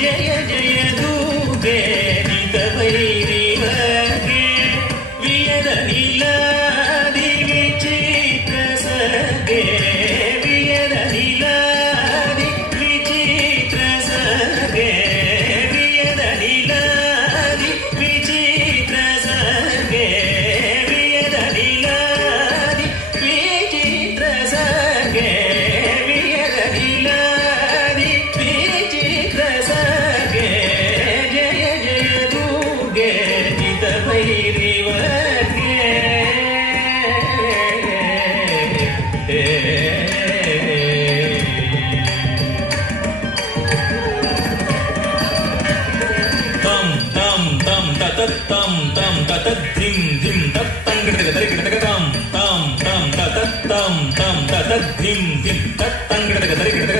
ಜಯ ಜಯ ದುರ್ಗೆ ನಿತ ಭೈರಿವರ್ಗೆ ವಿಯದ ನೀಲಾದಿ ವಿಚಿತ್ರ ಸರ್ಗೆ ವಿಯದ ನೀಲಾದಿ ವಿಚಿತ್ರ ಸರ್ಗೆ ವಿಯದ ನೀಲಾದಿ ವಿಚಿತ್ರ ಸರ್ಗೆ ವಿಯದ ನೀಲಾದಿ ವಿಚಿತ್ರ ಸರ್ಗೆ ವಿಯದ ನೀಲಾದಿ ವಿಚಿತ್ರ ಸರ್ಗೆ ಜಯ ಜಯ ದುರ್ಗೆ ನಿತ ಭೈರಿವರ್ಗೆ ತಂ ತಂ ತಂ ತತತ್ ತಂ ತಂ ತತತ್ ಧಿಂ ಧಿಂ ತತ್ ತಂಗಡಗ ದರಿಗಿಡಗ ತಂ ತಂ ತಂ ತತತ್ ತಂ ತಂ ತತತ್ ಧಿಂ ಧಿಂ ತತ್ ತಂಗಡಗ ದರಿಗಿಡಗ